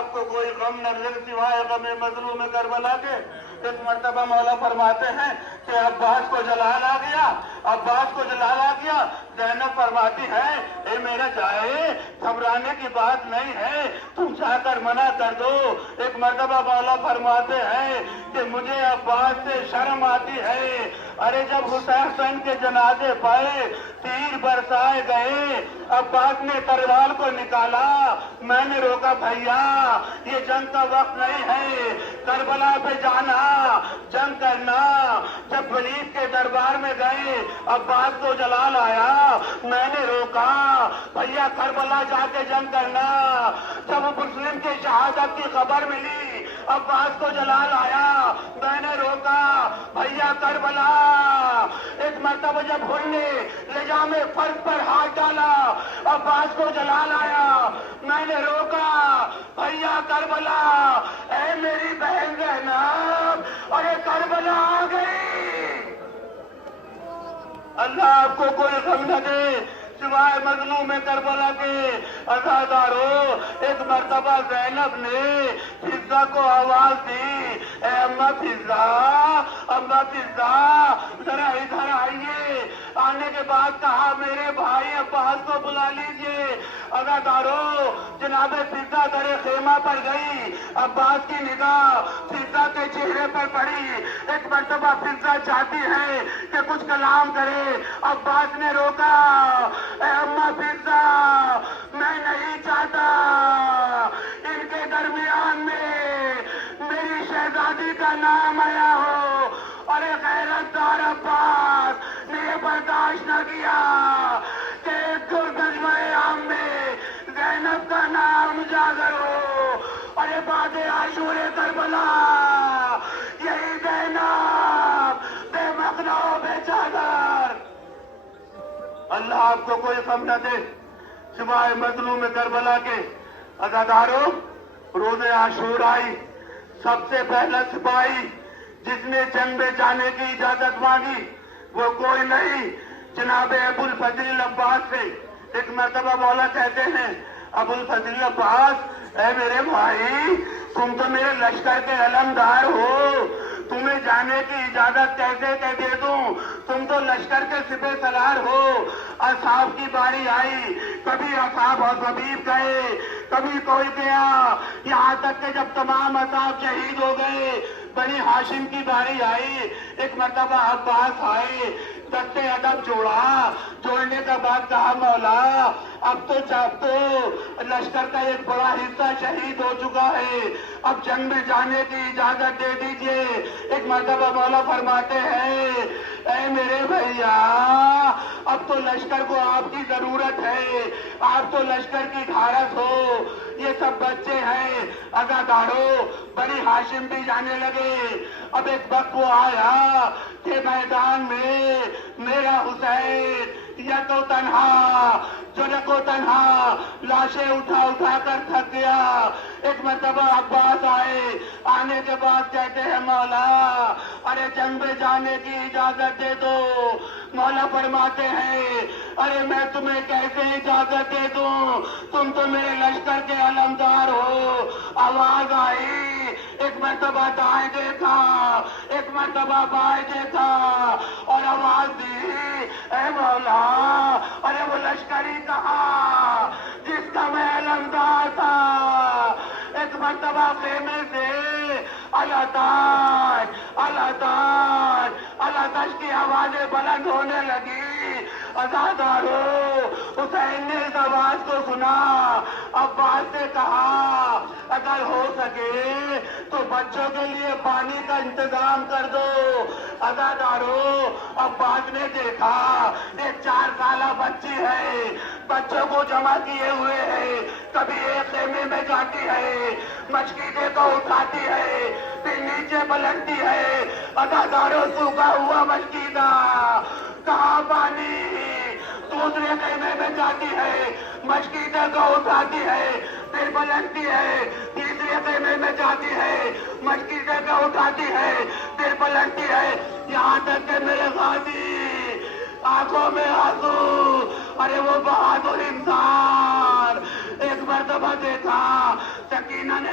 آپ کو کوئی غم نہ لگ سوائے غم مظلوم کربلا کے۔ ایک مرتبہ مولا فرماتے ہیں کہ عباس کو جلال آ گیا، عباس کو جلال آ گیا۔ زینب فرماتی ہے اے میرا جائے، گھبرانے کی بات نہیں ہے، تم جا کر منع کر دو۔ ایک مرتبہ مولا فرماتے ہیں کہ مجھے عباس سے شرم آتی ہے۔ ارے جب حسین کے جنازے پائے تیر برسائے گئے، عباس نے تلوار کو نکالا، میں نے روکا بھیا یہ جنگ کا وقت نہیں ہے، کربلا پہ جانا جنگ کرنا۔ جب ولید کے دربار میں گئے عباس کو جلال آیا، میں نے روکا بھیا کربلا جا کے جنگ کرنا۔ جب مسلم کی شہادت کی خبر ملی عباس کو جلال آیا، میں نے روکا بھیا کربلا۔ ایک مرتبہ جب ہن نے لجام فرض پر ہاتھ ڈالا عباس کو جلال آیا، میں نے روکا بھیا کربلا۔ اے میری بہن زینب اور یہ کربلا آ گئی۔ اللہ آپ کو کوئی غم نہ دے سوائے مظلوم کربلا کے۔ عزادارو، ایک مرتبہ زینب نے فضہ کو آواز دی، اے اماں فضہ، اماں فضہ ذرا ادھر آئیے۔ آنے کے بعد کہا میرے بھائی عباس کو بلا لیجئے۔ عزادارو، جناب فضہ در خیمہ پر گئی، عباس کی نگاہ فضہ کے چہرے پر پڑی۔ ایک مرتبہ فضہ چاہتی ہے کہ کچھ کلام کرے، عباس نے روکا، اے اماں فضہ میں نہیں چاہتا ان کے درمیان میں میری شہزادی کا نام آیا ہو۔ اور ایک غیرت دار عباس نے یہ برداشت نہ کیا کہ گرگجمہ عام میں زینب کا نام اجاگر ہو۔ اور یہ بعد عاشور کربلا یہی زینب بے مخنا و بے چادر۔ اللہ آپ کو کوئی غم نہ دے سوائے مظلوم کربلا کے۔ عزادارو، روز عاشور آئی، سب سے پہلا سپاہی جس نے جنگ میں جانے کی اجازت مانگی وہ کوئی نہیں جناب ابو الفضل العباس سے۔ ایک مرتبہ مولا کہتے ہیں ابو الفضل العباس، اے میرے بھائی تم تو میرے لشکر کے علمدار ہو، تمہیں جانے کی اجازت کیسے دے دوں؟ تم تو لشکر کے سپہ سالار ہو۔ اصحاب کی باری آئی، کبھی اصحاب اور حبیب گئے، کبھی کوئی گیا، یہاں تک کہ جب تمام اصحاب شہید ہو گئے بنی ہاشم کی باری آئی۔ ایک مرتبہ عباس آئے، دستے ادب جوڑا، جوڑنے کے بعد کہا مولا اب تو لشکر کا ایک بڑا حصہ شہید ہو چکا ہے، اب جنگ میں جانے کی اجازت دے دیجئے۔ ایک مرتبہ مولا فرماتے ہیں اے میرے بھیا اب تو لشکر کو آپ کی ضرورت ہے، آپ تو لشکر کی ڈھارس ہو، یہ سب بچے ہیں۔ عزادارو، بنی ہاشم بھی جانے لگے۔ اب ایک وقت وہ آیا کہ میدان میں میرا حسین یکو تنہا لاشیں اٹھا کر تھک گیا۔ ایک مرتبہ عباس آئے، آنے کے بعد کہتے ہیں مولا ارے جنگ میں جانے کی اجازت دے دو۔ مولا فرماتے ہیں ارے میں تمہیں کیسے اجازت دے دوں، تم تو میرے لشکر کے علمدار ہو۔ آواز آئی، ایک مرتبہ دائیں دیکھا، ایک مرتبہ بائیں دیکھا اور آواز دی اے مولا ارے وہ لشکری کہا جس کا میں علمدار تھا۔ ایک مرتبہ خیمے سے اللہ کی آوازیں بلند ہونے لگی۔ عزادارو، حسین نے اس آواز کو سنا، عباس نے کہا اگر ہو سکے تو بچوں کے لیے پانی کا انتظام کر دو۔ عزادارو، عباس نے دیکھا ایک 4 سالہ بچی ہے، بچوں کو جمع کیے ہوئے ہے، کبھی ایک خیمے میں جاتی ہے، مشکیدے کو اٹھاتی ہے، پھر نیچے پلٹتی ہے۔ عزادارو، سوکھا ہوا مشکیدہ، کہاں پانی؟ دوسرے خیمے میں جاتی ہے، مشکیدے کو اٹھاتی ہے، پھر پلٹتی ہے، تیسرے خیمے میں جاتی ہے، مشکیدے کو اٹھاتی ہے، پھر پلٹتی ہے، یہاں تک کہ میرے غازی آنکھوں میں آنسو۔ ارے وہ بہادر انسان، ایک مرتبہ دیکھا سکینہ نے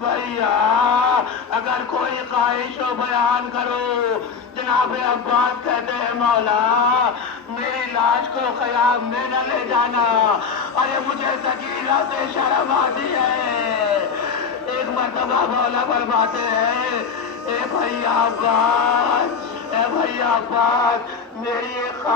بھیا اگر کوئی خواہش ہو بیان کرو۔ جناب عباس کہتے ہیں مولا میری لاش کو خیام میں نہ لے جانا، ارے مجھے سکینہ سے شرم آتی ہے۔ ایک مرتبہ مولا فرماتے ہیں اے بھیا عباس، اے بھیا عباس، میری ایک